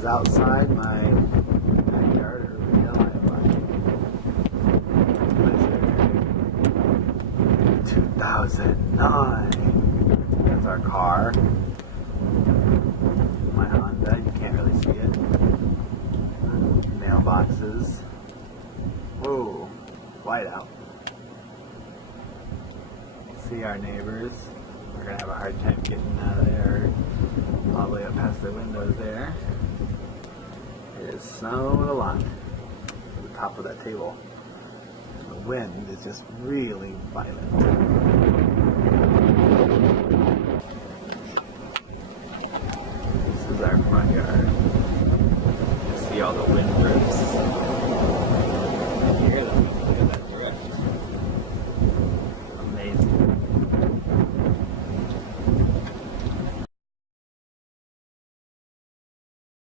is outside my backyard, or Illinois. 2009. That's our car. My Honda. You can't really see it. Mailboxes. Whoa, white out. See our neighbors. We're gonna have a hard time getting out of there all the way up past the windows there. It is snowed a lot to the top of that table. The wind is just really violent. This is our front yard. You see all the wind